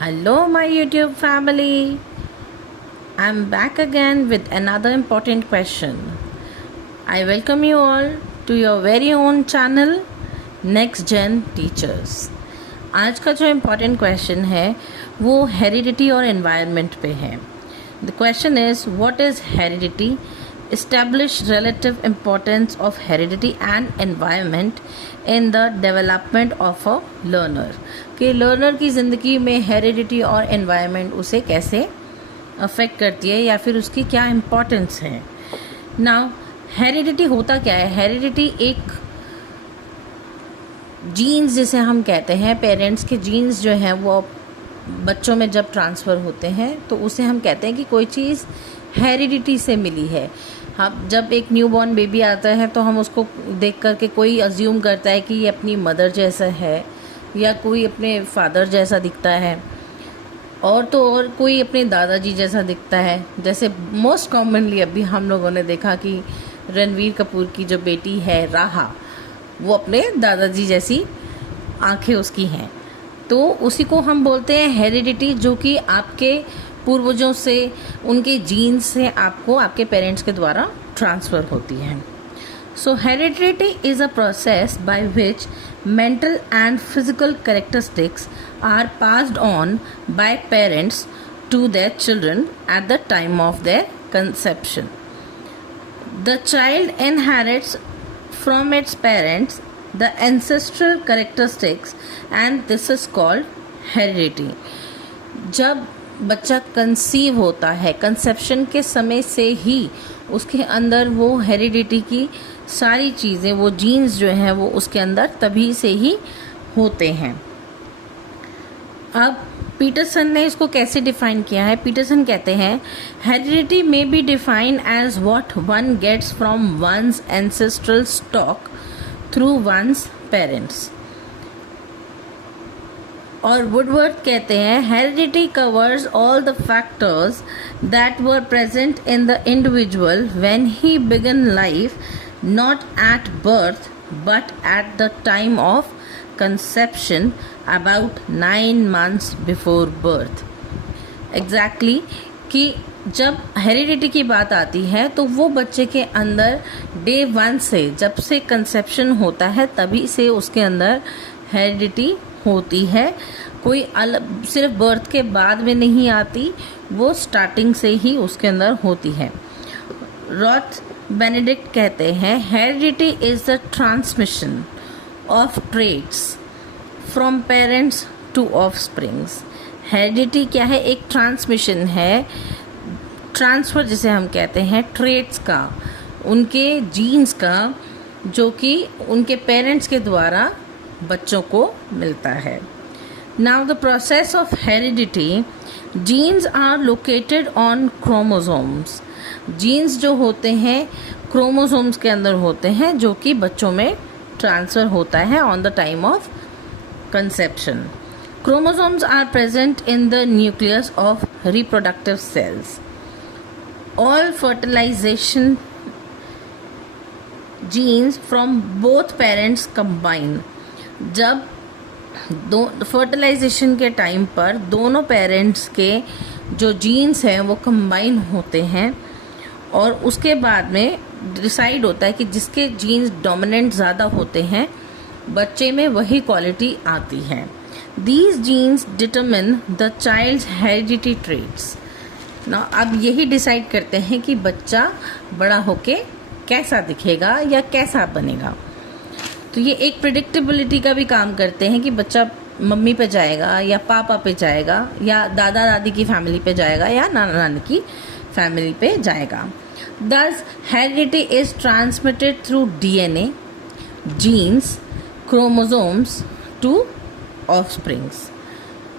Hello, my YouTube family. I'm back again with another important question. I welcome you all to your very own channel, Next Gen Teachers. आज का जो important question है वो heredity और environment पे है. The question is what is heredity, establish relative importance of heredity and environment in the development of a learner. कि learner की ज़िंदगी में हेरिडिटी और एनवायरनमेंट उसे कैसे अफेक्ट करती है या फिर उसकी क्या इम्पोर्टेंस है. नाउ हेरिडिटी होता क्या है? हेरिडिटी एक जीन्स जिसे हम कहते हैं, पेरेंट्स के जीन्स जो हैं वो बच्चों में जब ट्रांसफ़र होते हैं तो उसे हम कहते हैं कि कोई चीज़ हेरिडिटी से मिली है. हम जब एक न्यूबॉर्न बेबी आता है तो हम उसको देख कर के कोई अज्यूम करता है कि ये अपनी मदर जैसा है या कोई अपने फादर जैसा दिखता है और तो और कोई अपने दादाजी जैसा दिखता है. जैसे मोस्ट कॉमनली अभी हम लोगों ने देखा कि रणवीर कपूर की जो बेटी है राहा, वो अपने दादाजी जैसी आंखें उसकी हैं. तो उसी को हम बोलते हैं हेरिडिटी, जो कि आपके पूर्वजों से, उनके जीन्स से आपको आपके पेरेंट्स के द्वारा ट्रांसफ़र होती है. So heredity is a process by which mental and physical characteristics are passed on by parents to their children at the time of their conception. The child inherits from its parents the ancestral characteristics and this is called heredity. जब बच्चा conceive होता है, conception के समय से ही उसके अंदर वो हेरिडिटी की सारी चीज़ें, वो जीन्स जो हैं वो उसके अंदर तभी से ही होते हैं. अब पीटरसन ने इसको कैसे डिफाइन किया है? पीटरसन कहते हैं heredity may be define as what one gets from one's ancestral stock through one's parents. और वुडवर्ड कहते हैं heredity covers all the factors that were present in the individual when he began life, not at birth but at the time of conception about 9 months before birth. Exactly कि जब heredity की बात आती है तो वो बच्चे के अंदर डे 1 से, जब से कंसेप्शन होता है तभी से उसके अंदर हेरिडिटी होती है. कोई अलग सिर्फ बर्थ के बाद में नहीं आती, वो स्टार्टिंग से ही उसके अंदर होती है. रॉथ बेनेडिक्ट कहते हैं heredity is the transmission of traits from parents to offsprings. Heredity क्या है? एक ट्रांसमिशन है, ट्रांसफ़र जिसे हम कहते हैं ट्रेट्स का, उनके जीन्स का, जो कि उनके पेरेंट्स के द्वारा बच्चों को मिलता है. Now the process of heredity, genes are located on chromosomes. Genes जो होते हैं क्रोमोसोम्स के अंदर होते हैं, जो कि बच्चों में ट्रांसफर होता है on the time of conception. Chromosomes are present in the nucleus of reproductive cells. All fertilisation genes from both parents combine. जब फर्टिलाइजेशन के टाइम पर दोनों पेरेंट्स के जो जीन्स हैं वो कंबाइन होते हैं और उसके बाद में डिसाइड होता है कि जिसके जीन्स डोमिनेंट ज़्यादा होते हैं बच्चे में वही क्वालिटी आती है. These genes determine the child's heredity traits. ना अब यही डिसाइड करते हैं कि बच्चा बड़ा होके कैसा दिखेगा या कैसा बनेगा. तो ये एक प्रिडिक्टेबिलिटी का भी काम करते हैं कि बच्चा मम्मी पे जाएगा या पापा पे जाएगा या दादा दादी की फैमिली पे जाएगा या नाना नानी की फैमिली पे जाएगा. Thus, heredity is transmitted through DNA, genes, chromosomes to offsprings.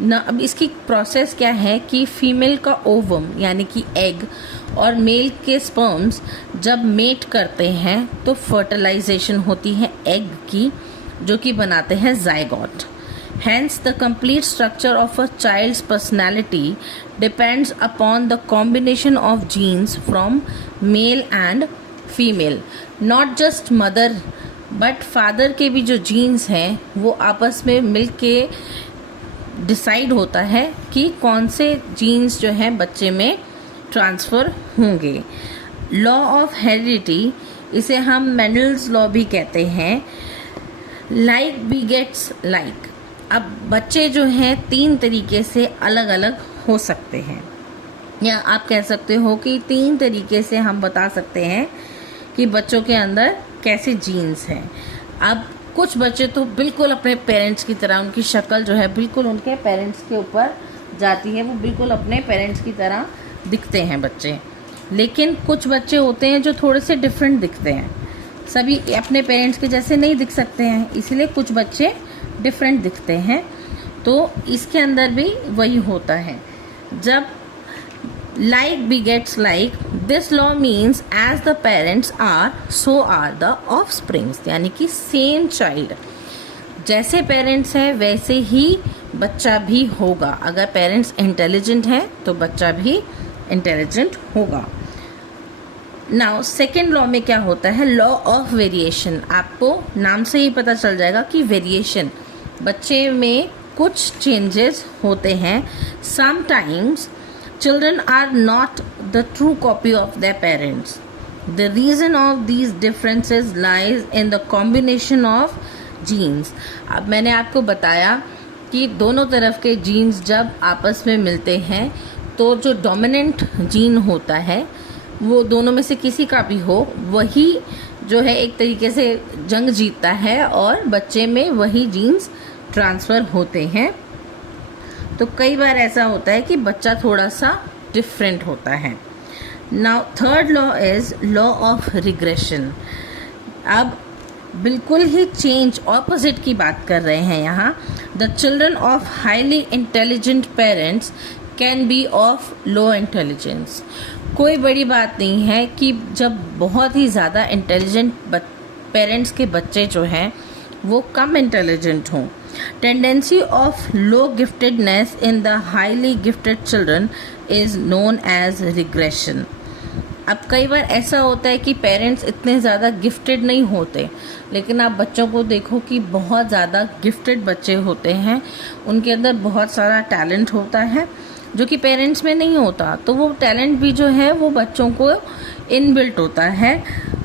ना अब इसकी प्रोसेस क्या है कि फीमेल का ओवम यानी कि एग और मेल के स्पर्म्स जब मेट करते हैं तो फर्टिलाइजेशन होती है एग की, जो कि बनाते हैं zygote. Hence, the complete structure of a child's personality depends upon the combination of genes from male and female. Not just mother, but father के भी जो genes हैं वो आपस में मिल के डिसाइड होता है कि कौन से जीन्स जो है बच्चे में ट्रांसफ़र होंगे। लॉ ऑफ हेरिडिटी, इसे हम मेंडल्स लॉ भी कहते हैं। Like begets like. अब बच्चे जो हैं 3 तरीके से अलग अलग हो सकते हैं, या आप कह सकते हो कि 3 तरीके से हम बता सकते हैं कि बच्चों के अंदर कैसे जीन्स हैं। अब कुछ बच्चे तो बिल्कुल अपने पेरेंट्स की तरह, उनकी शक्ल जो है बिल्कुल उनके पेरेंट्स के ऊपर जाती है, वो बिल्कुल अपने पेरेंट्स की तरह दिखते हैं बच्चे। लेकिन कुछ बच्चे होते हैं जो थोड़े से डिफरेंट दिखते हैं, सभी अपने पेरेंट्स के जैसे नहीं दिख सकते हैं, इसलिए कुछ बच्चे डिफरेंट दिखते हैं। तो इसके अंदर भी वही होता है। जब like begets like, this law means as the parents are so are the offsprings, यानी कि सेम चाइल्ड, जैसे पेरेंट्स हैं वैसे ही बच्चा भी होगा। अगर पेरेंट्स इंटेलिजेंट हैं तो बच्चा भी इंटेलिजेंट होगा। नाउ सेकेंड लॉ में क्या होता है, लॉ ऑफ वेरिएशन। आपको नाम से ही पता चल जाएगा कि वेरिएशन, बच्चे में कुछ चेंजेस होते हैं। Sometimes children are not the true copy of their parents. The reason of these differences lies in the combination of genes. अब मैंने आपको बताया कि दोनों तरफ के जीन्स जब आपस में मिलते हैं तो जो डोमिनेंट जीन होता है वो दोनों में से किसी का भी हो, वही जो है एक तरीके से जंग जीतता है और बच्चे में वही जीन्स ट्रांसफ़र होते हैं। तो कई बार ऐसा होता है कि बच्चा थोड़ा सा डिफरेंट होता है। Now third law is law of regression. अब बिल्कुल ही चेंज, ऑपोजिट की बात कर रहे हैं यहाँ। The children of highly intelligent parents can be of low intelligence. कोई बड़ी बात नहीं है कि जब बहुत ही ज़्यादा इंटेलिजेंट पेरेंट्स के बच्चे जो हैं वो कम इंटेलिजेंट हों। Tendency of low giftedness in the highly gifted children is known as regression. अब कई बार ऐसा होता है कि पेरेंट्स इतने ज़्यादा गिफ्टेड नहीं होते, लेकिन आप बच्चों को देखो कि बहुत ज़्यादा गिफ्टेड बच्चे होते हैं, उनके अंदर बहुत सारा टैलेंट होता है जो कि पेरेंट्स में नहीं होता। तो वो टैलेंट भी जो है वो बच्चों को इनबिल्ट होता है,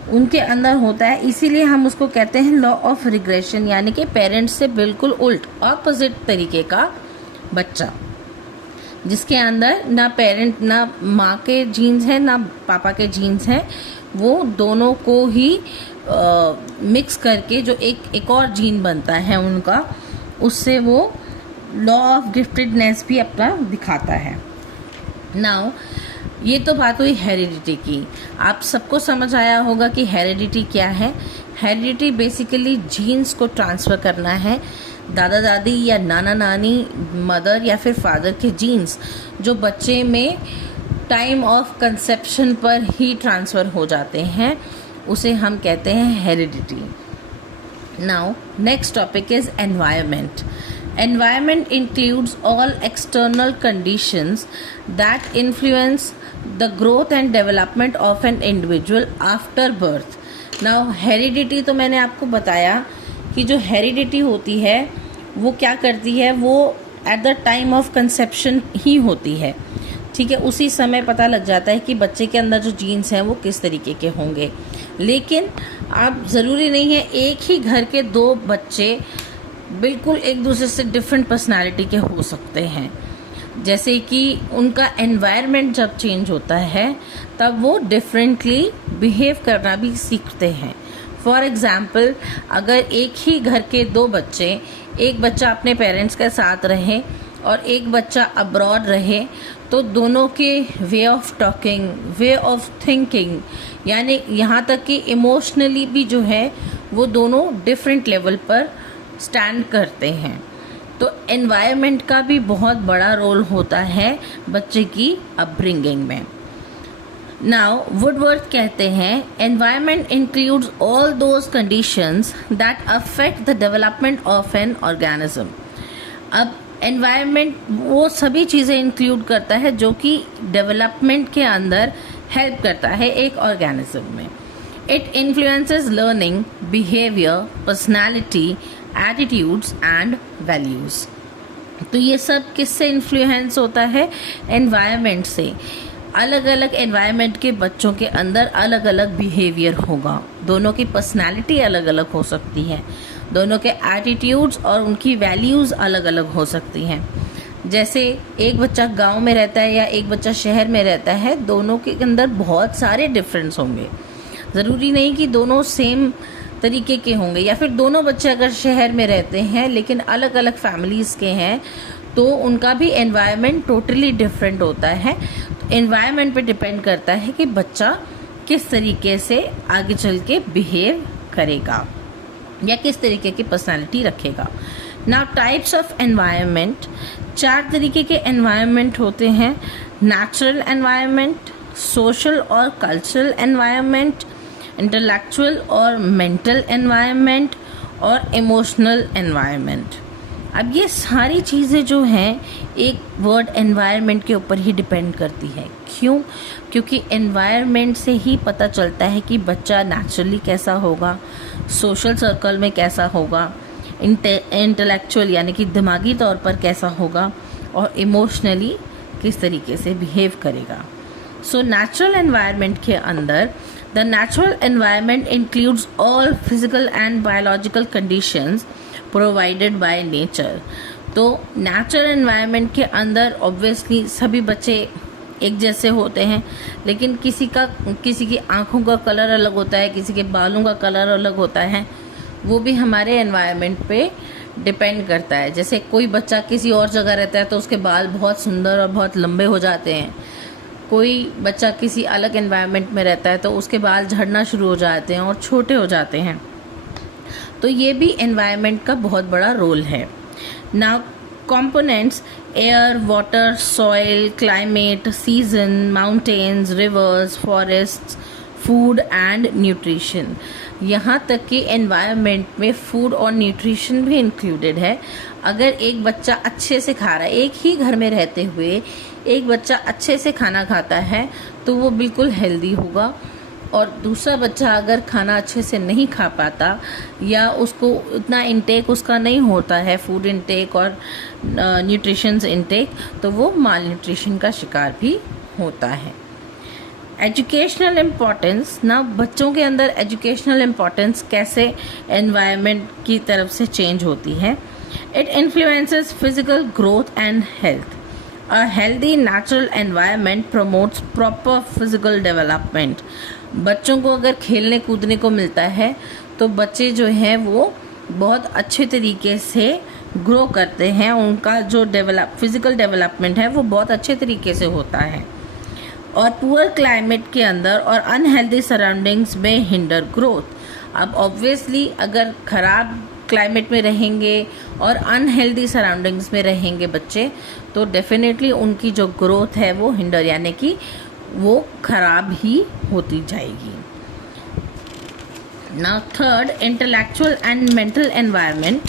उनके अंदर होता है, इसीलिए हम उसको कहते हैं लॉ ऑफ रिग्रेशन, यानी कि पेरेंट्स से बिल्कुल उल्ट, ऑपोजिट तरीके का बच्चा, जिसके अंदर ना माँ के जीन्स हैं ना पापा के जीन्स हैं, वो दोनों को ही मिक्स करके जो एक और जीन बनता है उनका, उससे वो लॉ ऑफ गिफ्टेडनेस भी अपना दिखाता है। नाउ ये तो बात हुई हेरिडिटी की। आप सबको समझ आया होगा कि हेरिडिटी क्या है। हेरिडिटी बेसिकली जीन्स को ट्रांसफ़र करना है। दादा दादी या नाना नानी, मदर या फिर फादर के जीन्स जो बच्चे में टाइम ऑफ कंसेप्शन पर ही ट्रांसफ़र हो जाते हैं, उसे हम कहते हैं heredity. Now next topic is environment. Environment includes all external conditions that influence the growth and development of an individual after birth. Now heredity तो मैंने आपको बताया कि जो heredity होती है वो क्या करती है, वो at the time of conception ही होती है, ठीक है। उसी समय पता लग जाता है कि बच्चे के अंदर जो जीन्स हैं वो किस तरीके के होंगे। लेकिन आप ज़रूरी नहीं है एक ही घर के 2 बच्चे बिल्कुल एक दूसरे से डिफरेंट पर्सनालिटी के हो सकते हैं। जैसे कि उनका एनवायरनमेंट जब चेंज होता है तब वो डिफरेंटली बिहेव करना भी सीखते हैं। फॉर एग्ज़ाम्पल, अगर एक ही घर के 2 बच्चे, एक बच्चा अपने पेरेंट्स के साथ रहे और एक बच्चा अब्रॉड रहे, तो दोनों के way of talking, way of thinking, यानी यहाँ तक कि इमोशनली भी जो है वो दोनों डिफरेंट लेवल पर स्टैंड करते हैं। तो एनवायरनमेंट का भी बहुत बड़ा रोल होता है बच्चे की अपब्रिंगिंग में। नाउ वुडवर्थ कहते हैं environment includes all those conditions that affect the development of an organism. अब एनवायरनमेंट वो सभी चीज़ें इंक्लूड करता है जो कि डेवलपमेंट के अंदर हेल्प करता है एक ऑर्गेनिज्म में। It influences learning, behaviour, personality, attitudes and values. तो ये सब किससे इन्फ्लुएंस होता है? एनवायरनमेंट से। अलग अलग एनवायरनमेंट के बच्चों के अंदर अलग अलग बिहेवियर होगा, दोनों की पर्सनालिटी अलग अलग हो सकती है, दोनों के एटीट्यूड्स और उनकी वैल्यूज़ अलग अलग हो सकती हैं। जैसे एक बच्चा गांव में रहता है या एक बच्चा शहर में रहता है, दोनों के अंदर बहुत सारे डिफरेंस होंगे। ज़रूरी नहीं कि दोनों सेम तरीके के होंगे, या फिर दोनों बच्चे अगर शहर में रहते हैं लेकिन अलग अलग फैमिलीज़ के हैं तो उनका भी एनवायरनमेंट टोटली डिफरेंट होता है। तो एनवायरनमेंट पे डिपेंड करता है कि बच्चा किस तरीके से आगे चल के बिहेव करेगा या किस तरीके की पर्सनालिटी रखेगा। नाउ टाइप्स ऑफ एनवायरनमेंट, 4 तरीके के एनवायरनमेंट होते हैं। नेचुरल एनवायरनमेंट, सोशल और कल्चरल एनवायरनमेंट, इंटेलेक्चुअल और मेंटल एनवायरनमेंट और इमोशनल एनवायरनमेंट। अब ये सारी चीज़ें जो हैं एक वर्ड एनवायरनमेंट के ऊपर ही डिपेंड करती है। क्यों? क्योंकि एनवायरनमेंट से ही पता चलता है कि बच्चा नेचुरली कैसा होगा, सोशल सर्कल में कैसा होगा, इंटेलेक्चुअल यानी कि दिमागी तौर पर कैसा होगा, और इमोशनली किस तरीके से बिहेव करेगा। सो नेचुरल एनवायरनमेंट के अंदर the natural environment includes all physical and biological conditions provided by nature. तो नेचुरल एनवायरनमेंट के अंदर ऑब्वियसली सभी बच्चे एक जैसे होते हैं, लेकिन किसी की आंखों का कलर अलग होता है, किसी के बालों का कलर अलग होता है, वो भी हमारे एनवायरनमेंट पे डिपेंड करता है। जैसे कोई बच्चा किसी और जगह रहता है तो उसके बाल बहुत सुंदर और बहुत लंबे हो जाते हैं, कोई बच्चा किसी अलग एनवायरनमेंट में रहता है तो उसके बाल झड़ना शुरू हो जाते हैं और छोटे हो जाते हैं। तो ये भी एनवायरनमेंट का बहुत बड़ा रोल है। Now components: air, water, soil, climate, season, mountains, reverse, forests, food and nutrition. यहाँ तक कि एनवायरनमेंट में फूड और न्यूट्रिशन भी इंक्लूडेड है। अगर एक बच्चा अच्छे से खा रहा है, एक ही घर में रहते हुए एक बच्चा अच्छे से खाना खाता है तो वो बिल्कुल हेल्दी होगा, और दूसरा बच्चा अगर खाना अच्छे से नहीं खा पाता या उसको इतना इंटेक उसका नहीं होता है, फूड इंटेक और न्यूट्रिशंस इंटेक, तो वो माल न्यूट्रिशन का शिकार भी होता है। एजुकेशनल इम्पोर्टेंस ना, बच्चों के अंदर एजुकेशनल इम्पोर्टेंस कैसे एनवायरनमेंट की तरफ से चेंज होती है। It influences physical growth and health. A healthy natural environment promotes proper physical development. बच्चों को अगर खेलने कूदने को मिलता है तो बच्चे जो हैं वो बहुत अच्छे तरीके से ग्रो करते हैं, उनका जो फिजिकल डेवलपमेंट है वो बहुत अच्छे तरीके से होता है। और पुअर क्लाइमेट के अंदर और अनहेल्दी सराउंडिंग्स में हिंडर ग्रोथ। अब ऑब्वियसली अगर खराब क्लाइमेट में रहेंगे और अनहेल्दी सराउंडिंग्स में रहेंगे बच्चे, तो डेफिनेटली उनकी जो ग्रोथ है वो हिंडर यानी कि वो खराब ही होती जाएगी। Now third, intellectual and mental environment.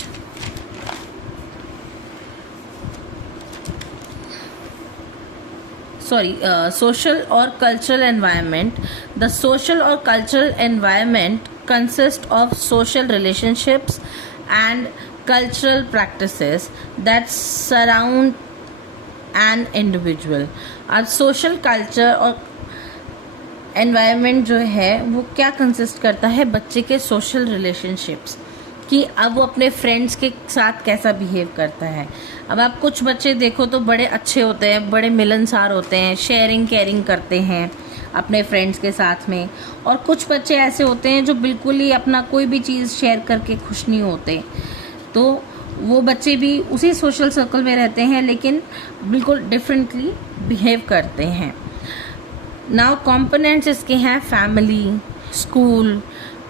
Social और कल्चरल एनवायरनमेंट। द सोशल और cultural environment consist of social relationships and cultural practices that surround an individual. अब सोशल कल्चर और एनवायरनमेंट जो है वो क्या कंसिस्ट करता है? बच्चे के सोशल रिलेशनशिप्स, कि अब वो अपने फ्रेंड्स के साथ कैसा बिहेव करता है। अब आप कुछ बच्चे देखो तो बड़े अच्छे होते हैं, बड़े मिलनसार होते हैं, शेयरिंग केयरिंग करते हैं अपने फ्रेंड्स के साथ में, और कुछ बच्चे ऐसे होते हैं जो बिल्कुल ही अपना कोई भी चीज़ शेयर करके खुश नहीं होते। तो वो बच्चे भी उसी सोशल सर्कल में रहते हैं लेकिन बिल्कुल डिफरेंटली बिहेव करते हैं। नाउ कंपोनेंट्स इसके हैं: family, school,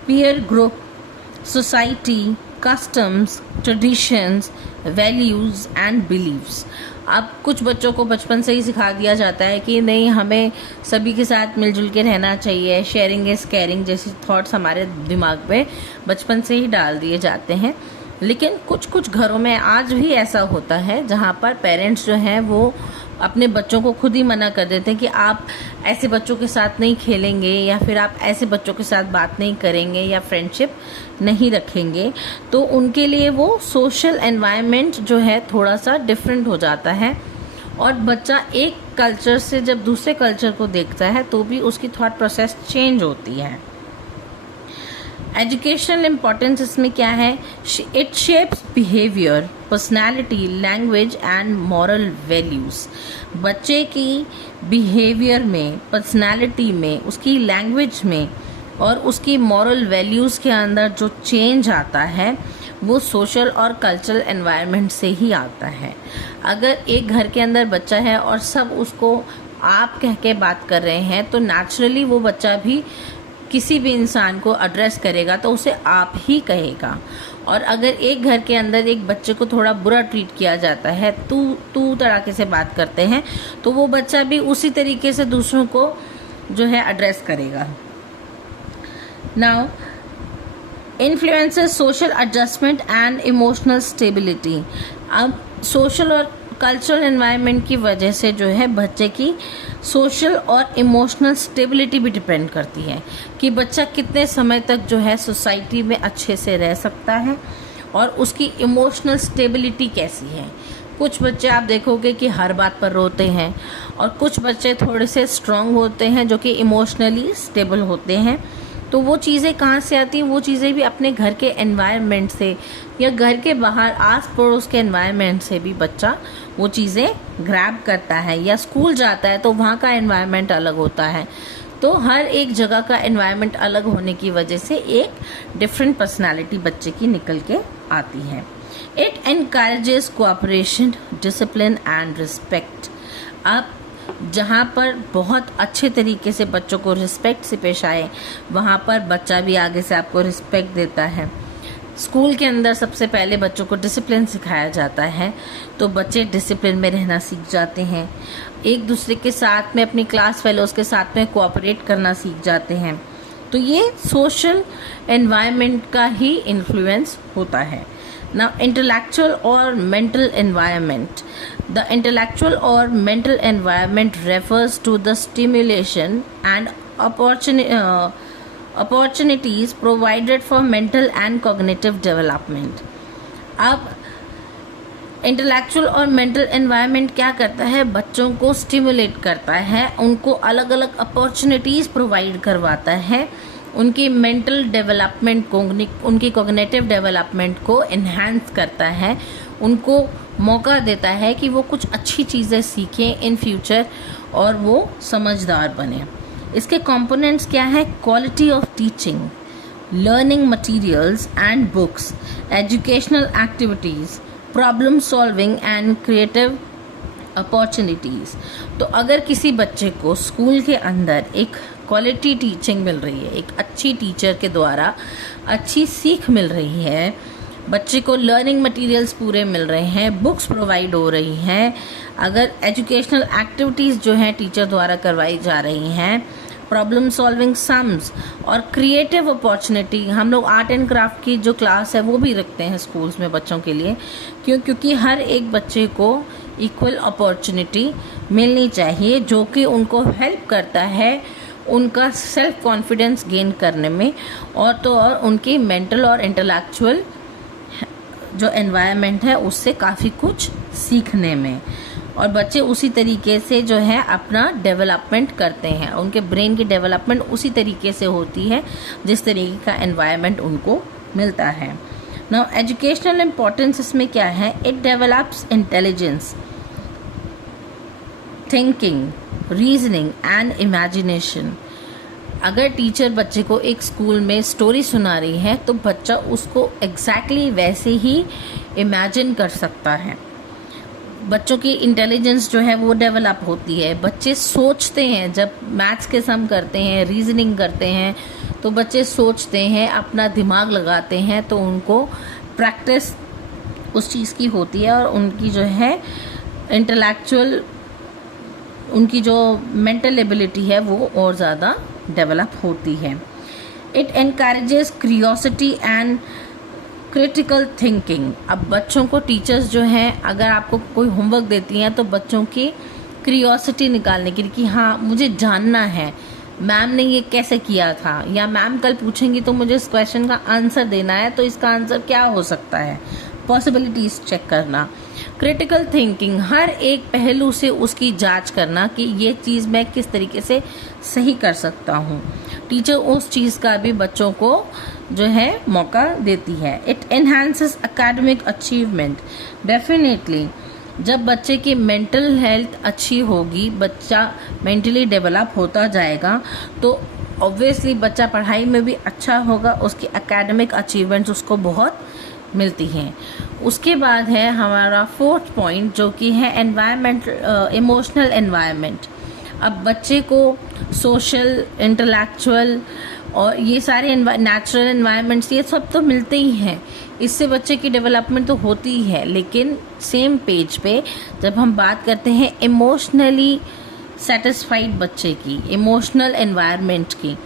peer group, society, customs, traditions, values and beliefs. अब कुछ बच्चों को बचपन से ही सिखा दिया जाता है कि नहीं, हमें सभी के साथ मिलजुल के रहना चाहिए, शेयरिंग इज केयरिंग जैसे थॉट्स हमारे दिमाग पे बचपन से ही डाल दिए जाते हैं। लेकिन कुछ कुछ घरों में आज भी ऐसा होता है जहाँ पर पेरेंट्स जो हैं वो अपने बच्चों को खुद ही मना कर देते हैं कि आप ऐसे बच्चों के साथ नहीं खेलेंगे, या फिर आप ऐसे बच्चों के साथ बात नहीं करेंगे, या फ्रेंडशिप नहीं रखेंगे। तो उनके लिए वो सोशल एनवायरनमेंट जो है थोड़ा सा डिफरेंट हो जाता है, और बच्चा एक कल्चर से जब दूसरे कल्चर को देखता है तो भी उसकी थॉट प्रोसेस चेंज होती है। एजुकेशनल इम्पोर्टेंस इसमें क्या है? It shapes behaviour, personality, language and moral values. बच्चे की बिहेवियर में, पर्सनालिटी में, उसकी लैंग्वेज में और उसकी मॉरल वैल्यूज़ के अंदर जो चेंज आता है वो सोशल और कल्चरल एनवायरनमेंट से ही आता है। अगर एक घर के अंदर बच्चा है और सब उसको आप कह के बात कर रहे हैं तो नेचुरली वो बच्चा भी किसी भी इंसान को एड्रेस करेगा तो उसे आप ही कहेगा। और अगर एक घर के अंदर एक बच्चे को थोड़ा बुरा ट्रीट किया जाता है, तू तड़ाके से बात करते हैं, तो वो बच्चा भी उसी तरीके से दूसरों को जो है एड्रेस करेगा। Now influences social adjustment and emotional stability. अब सोशल और कल्चरल एनवायरनमेंट की वजह से जो है बच्चे की सोशल और इमोशनल स्टेबिलिटी भी डिपेंड करती है कि बच्चा कितने समय तक जो है सोसाइटी में अच्छे से रह सकता है और उसकी इमोशनल स्टेबिलिटी कैसी है। कुछ बच्चे आप देखोगे कि हर बात पर रोते हैं, और कुछ बच्चे थोड़े से स्ट्रांग होते हैं जो कि इमोशनली स्टेबल होते हैं। तो वो चीज़ें कहाँ से आती हैं? वो चीज़ें भी अपने घर के एनवायरनमेंट से या घर के बाहर आस पड़ोस के एनवायरनमेंट से भी बच्चा वो चीज़ें ग्रैब करता है। या स्कूल जाता है तो वहाँ का एनवायरनमेंट अलग होता है। तो हर एक जगह का एनवायरनमेंट अलग होने की वजह से एक डिफरेंट पर्सनालिटी बच्चे की निकल के आती है। It encourages cooperation, discipline and respect. अब जहाँ पर बहुत अच्छे तरीके से बच्चों को रिस्पेक्ट से पेश आए, वहाँ पर बच्चा भी आगे से आपको रिस्पेक्ट देता है। स्कूल के अंदर सबसे पहले बच्चों को डिसिप्लिन सिखाया जाता है, तो बच्चे डिसिप्लिन में रहना सीख जाते हैं। एक दूसरे के साथ में, अपनी क्लास फेलोज के साथ में कोऑपरेट करना सीख जाते हैं। तो ये सोशल एनवायरनमेंट का ही इन्फ्लुएंस होता है। Now, intellectual or mental environment. The intellectual or mental environment refers to the stimulation and opportunities provided for mental and cognitive development. अब इंटेलेक्चुअल और मेंटल एनवायरनमेंट क्या करता है? बच्चों को स्टिमुलेट करता है, उनको अलग अलग अपॉर्चुनिटीज़ प्रोवाइड करवाता है, उनकी मेंटल डेवलपमेंट को, उनकी कॉग्निटिव डेवलपमेंट को इन्हांस करता है, उनको मौका देता है कि वो कुछ अच्छी चीज़ें सीखें इन फ्यूचर और वो समझदार बने। इसके कंपोनेंट्स क्या है? Quality of teaching, learning materials and books, educational activities, problem solving and creative opportunities. तो अगर किसी बच्चे को स्कूल के अंदर एक क्वालिटी टीचिंग मिल रही है, एक अच्छी टीचर के द्वारा अच्छी सीख मिल रही है, बच्चे को लर्निंग मटेरियल्स पूरे मिल रहे हैं, बुक्स प्रोवाइड हो रही हैं, अगर एजुकेशनल एक्टिविटीज़ जो हैं टीचर द्वारा करवाई जा रही हैं, प्रॉब्लम सॉल्विंग सम्स और क्रिएटिव अपॉर्चुनिटी। हम लोग आर्ट एंड क्राफ्ट की जो क्लास है वो भी रखते हैं स्कूल्स में बच्चों के लिए, क्योंकि हर एक बच्चे को इक्वल अपॉर्चुनिटी मिलनी चाहिए, जो कि उनको हेल्प करता है उनका सेल्फ कॉन्फिडेंस गेन करने में, और तो और उनकी मेंटल और इंटेलेक्चुअल जो एनवायरनमेंट है उससे काफ़ी कुछ सीखने में। और बच्चे उसी तरीके से जो है अपना डेवलपमेंट करते हैं, उनके ब्रेन की डेवलपमेंट उसी तरीके से होती है जिस तरीके का एनवायरनमेंट उनको मिलता है। नाउ एजुकेशनल इम्पोर्टेंस इसमें क्या है? It develops intelligence, thinking, reasoning and imagination. अगर टीचर बच्चे को एक स्कूल में स्टोरी सुना रही है तो बच्चा उसको एग्जैक्टली वैसे ही इमेजिन कर सकता है। बच्चों की इंटेलिजेंस जो है वो डेवलप होती है, बच्चे सोचते हैं, जब मैथ्स के सम करते हैं, रीजनिंग करते हैं तो बच्चे सोचते हैं, अपना दिमाग लगाते हैं, तो उनको प्रैक्टिस उस चीज़ की होती है और उनकी जो है इंटेलेक्चुअल, उनकी जो मेंटल एबिलिटी है वो और ज़्यादा डेवलप होती है। It encourages curiosity and critical thinking. अब बच्चों को टीचर्स जो हैं अगर आपको कोई होमवर्क देती हैं तो बच्चों की क्यूरियोसिटी निकालने के लिए कि हाँ मुझे जानना है मैम ने ये कैसे किया था, या मैम कल पूछेंगी तो मुझे इस क्वेश्चन का आंसर देना है, तो इसका आंसर क्या हो सकता है, पॉसिबिलिटीज चेक करना। क्रिटिकल थिंकिंग, हर एक पहलू से उसकी जांच करना कि ये चीज़ मैं किस तरीके से सही कर सकता हूँ। टीचर उस चीज़ का भी बच्चों को जो है मौका देती है। It enhances academic achievement. Definitely जब बच्चे की मेंटल हेल्थ अच्छी होगी, बच्चा मेंटली डेवलप होता जाएगा, तो ऑब्वियसली बच्चा पढ़ाई में भी अच्छा होगा, उसकी एकेडमिक अचीवमेंट्स उसको बहुत मिलती हैं। उसके बाद है हमारा 4th पॉइंट जो कि है एनवायरमेंट, इमोशनल एनवायरनमेंट। अब बच्चे को सोशल, इंटेलेक्चुअल और ये सारे नेचुरल एनवायरनमेंट्स ये सब तो मिलते ही हैं, इससे बच्चे की डेवलपमेंट तो होती ही है। लेकिन सेम पेज पे जब हम बात करते हैं इमोशनली सेटिस्फाइड बच्चे की, इमोशनल एनवायरनमेंट की,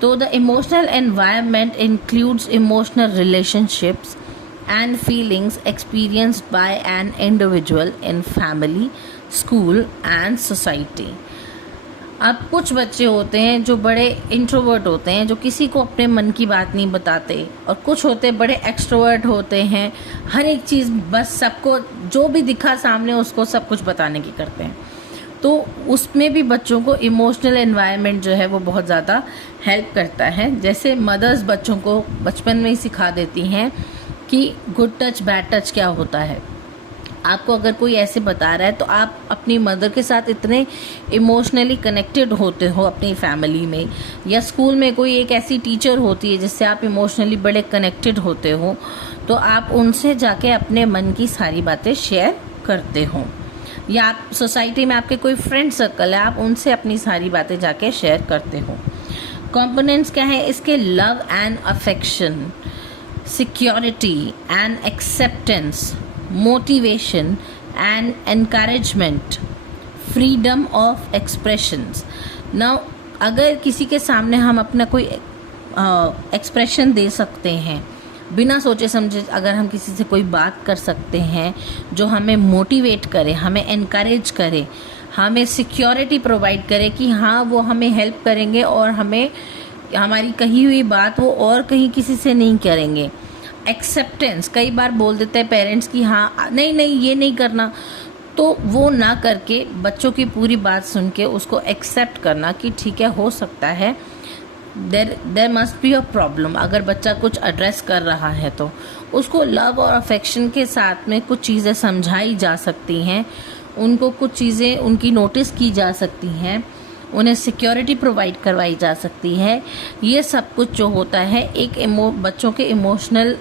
तो the emotional environment includes emotional relationships and feelings experienced by an individual in family, school and society. अब कुछ बच्चे होते हैं जो बड़े इंट्रोवर्ट होते हैं, जो किसी को अपने मन की बात नहीं बताते, और कुछ होते बड़े एक्सट्रोवर्ट होते हैं, हर एक चीज़ बस सबको जो भी दिखा सामने उसको सब कुछ बताने की करते हैं। तो उसमें भी बच्चों को इमोशनल एनवायरनमेंट जो है वो बहुत ज़्यादा हेल्प करता है। जैसे मदर्स बच्चों को बचपन में ही सिखा देती हैं कि गुड टच बैड टच क्या होता है। आपको अगर कोई ऐसे बता रहा है तो आप अपनी मदर के साथ इतने इमोशनली कनेक्टेड होते हो अपनी फैमिली में, या स्कूल में कोई एक ऐसी टीचर होती है जिससे आप इमोशनली बड़े कनेक्टेड होते हो, तो आप उनसे जाके अपने मन की सारी बातें शेयर करते हो। या आप सोसाइटी में आपके कोई फ्रेंड सर्कल है, आप उनसे अपनी सारी बातें जाके शेयर करते हो। कंपोनेंट्स क्या है इसके? Love and affection, security and acceptance, motivation and encouragement, freedom of expressions. Now अगर किसी के सामने हम अपना कोई एक्सप्रेशन दे सकते हैं, बिना सोचे समझे अगर हम किसी से कोई बात कर सकते हैं जो हमें मोटिवेट करे, हमें एनकरेज करे, हमें सिक्योरिटी प्रोवाइड करे कि हाँ वो हमें हेल्प करेंगे और हमें हमारी कही हुई बात वो और कहीं किसी से नहीं करेंगे। एक्सेप्टेंस, कई बार बोल देते हैं पेरेंट्स कि हाँ नहीं नहीं ये नहीं करना, तो वो ना करके बच्चों की पूरी बात सुन के उसको एक्सेप्ट करना कि ठीक है हो सकता है there must be a problem. अगर बच्चा कुछ एड्रेस कर रहा है तो उसको लव और अफेक्शन के साथ में कुछ चीज़ें समझाई जा सकती हैं, उनको कुछ चीज़ें उनकी नोटिस की जा सकती हैं, उन्हें सिक्योरिटी प्रोवाइड करवाई जा सकती है। ये सब कुछ जो होता है एक बच्चों के इमोशनल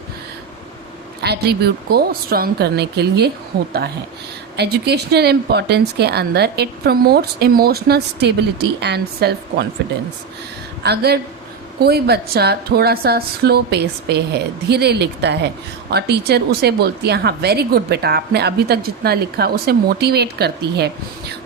एट्रीब्यूट को स्ट्रॉन्ग करने के लिए होता है। एजुकेशनल इम्पोर्टेंस के अंदर it promotes emotional stability and self confidence. अगर कोई बच्चा थोड़ा सा स्लो पेस पे है, धीरे लिखता है, और टीचर उसे बोलती है हाँ वेरी गुड बेटा आपने अभी तक जितना लिखा, उसे मोटिवेट करती है,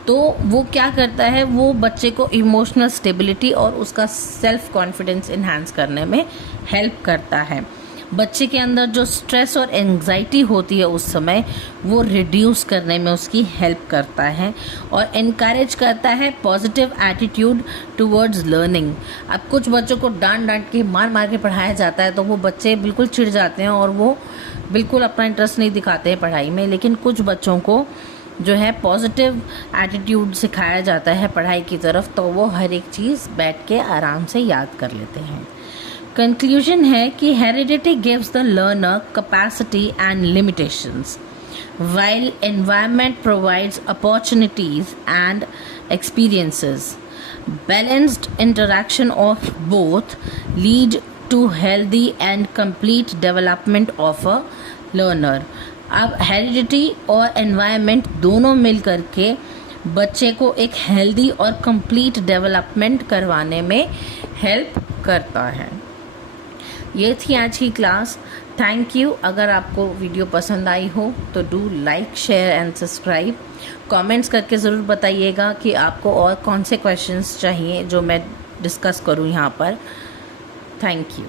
तो वो क्या करता है, वो बच्चे को इमोशनल स्टेबिलिटी और उसका सेल्फ कॉन्फिडेंस इन्हांस करने में हेल्प करता है। बच्चे के अंदर जो स्ट्रेस और एंग्जाइटी होती है उस समय वो रिड्यूस करने में उसकी हेल्प करता है और इनकरेज करता है पॉजिटिव एटीट्यूड टुवर्ड्स लर्निंग। अब कुछ बच्चों को डांट डांट के मार मार के पढ़ाया जाता है तो वो बच्चे बिल्कुल चिढ़ जाते हैं और वो बिल्कुल अपना इंटरेस्ट नहीं दिखाते हैं पढ़ाई में, लेकिन कुछ बच्चों को जो है पॉजिटिव एटीट्यूड सिखाया जाता है पढ़ाई की तरफ, तो वो हर एक चीज़ बैठ के आराम से याद कर लेते हैं। कंक्लूजन है कि heredity gives the learner capacity and limitations while environment provides opportunities and experiences. Balanced interaction of both lead to healthy and complete development of a learner. अब हेरिडिटी और एनवायरनमेंट दोनों मिल करके बच्चे को एक हेल्दी और कंप्लीट डेवलपमेंट करवाने में हेल्प करता है। ये थी आज की क्लास। Thank you. अगर आपको वीडियो पसंद आई हो तो do like, share and subscribe. Comments करके ज़रूर बताइएगा कि आपको और कौन से क्वेश्चंस चाहिए जो मैं डिस्कस करूँ यहाँ पर। Thank you.